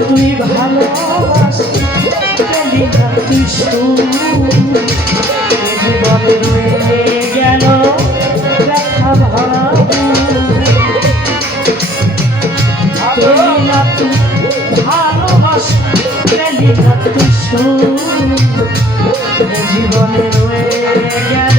তুই ভালোবাসি তুই সুর জীবন রয়ে জীবন রয়ে গেল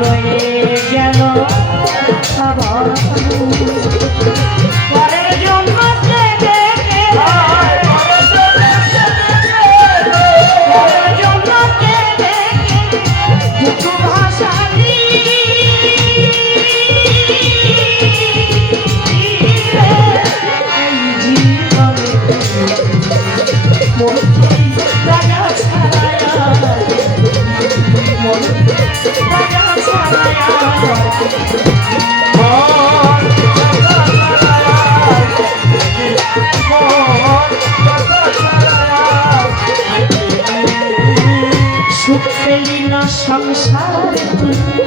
রয়ে গেল।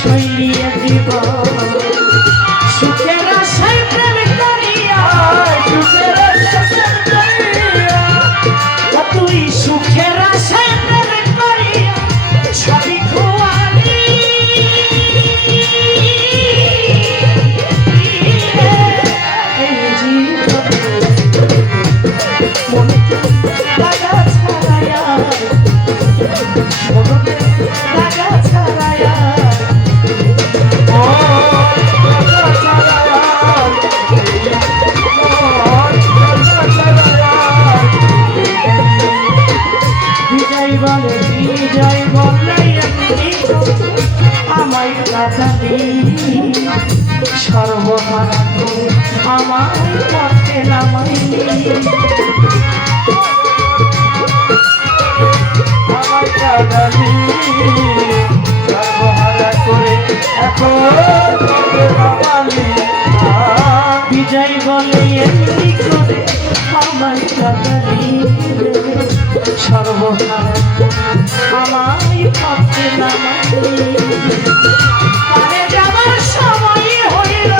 When the everybody আমায় কাঁদাবে সর্বহারা আমায় পথে নামাই আমায় কাঁদাবে সর্বহারা আমায় পথে নামাতে যাবার সময় হইল।